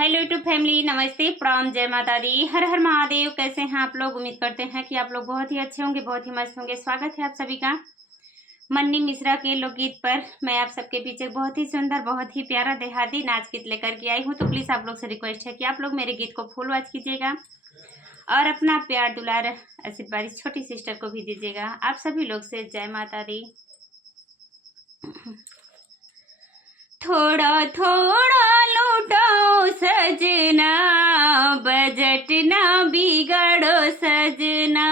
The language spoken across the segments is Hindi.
हेलो यूट्यूब फैमिली, नमस्ते, प्रणाम, जय माता दी, हर हर महादेव। कैसे हैं आप लोग? उम्मीद करते हैं कि आप लोग बहुत ही अच्छे होंगे, बहुत ही मस्त होंगे। स्वागत है आप सभी का मन्नी मिश्रा के लोकगीत पर। मैं आप सबके पीछे बहुत ही सुंदर, बहुत ही प्यारा देहाती नाच गीत लेकर के आई हूँ। तो प्लीज़ आप लोग से रिक्वेस्ट है कि आप लोग मेरे गीत को फुल वॉच कीजिएगा और अपना प्यार दुलार आशीर्वाद इस छोटी सिस्टर को भी दीजिएगा। आप सभी लोग से जय माता दी। थोड़ा थोड़ा लूटो सजना, बजट ना बिगड़ो सजना।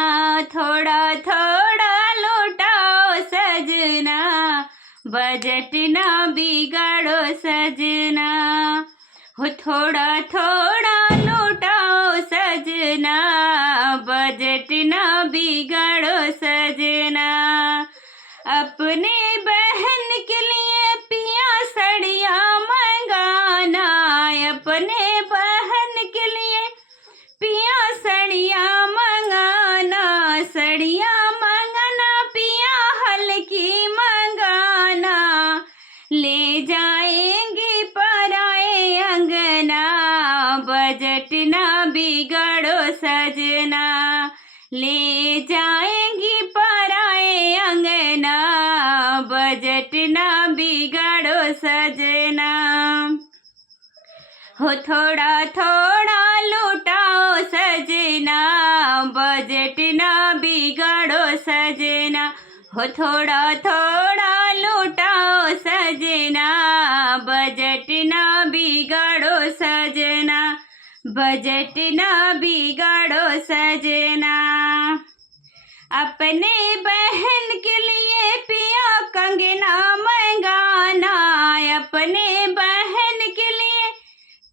थोड़ा थोड़ा लूटो सजना, बजट ना बिगड़ो सजना। हो थोड़ा थोड़ा लूटो सजना, बजट ना बिगड़ो सजना। अपने बहन के लिए पिया सड़िया मंगाना, अपने बहन के लिए पिया सड़िया मंगाना। सड़िया मंगाना पिया हल्की मंगाना, ले जाएंगे पराए अंगना। बजट ना बिगड़ो सजना, ले जाएंगी पराए अंगना। बजट ना बिगड़ो सजना। हो थोड़ा थोड़ा लूटाओ सजना, बजट ना बिगड़ो सजना। हो थोड़ा थोड़ा लूटाओ सजना, बजट ना बिगड़ो सजना। बजट ना बिगड़ो सजना। अपने बहन के लिए पिया कंगना मंगाना, अपने बहन के लिए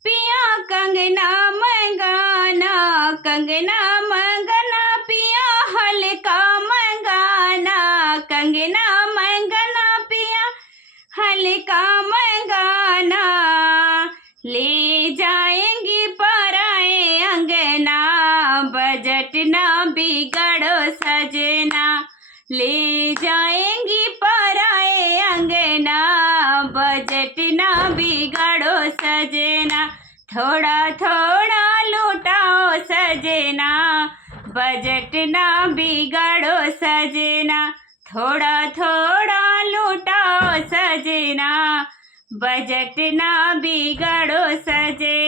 पिया कंगना मंगाना। कंगना मंगना पिया हल्का मंगाना, कंगना मंगना पिया हल्का मंगाना। ले जाएंगी पराए अंगना, बजट ना बिगड़ो सजना। ले जाएंगी पराए अंगना, बजट ना बिगड़ो सजना। थोड़ा थोड़ा लूटाओ सजना, बजट ना बिगड़ो सजना। थोड़ा थोड़ा लूटाओ सजना, बजट ना बिगड़ो सजना।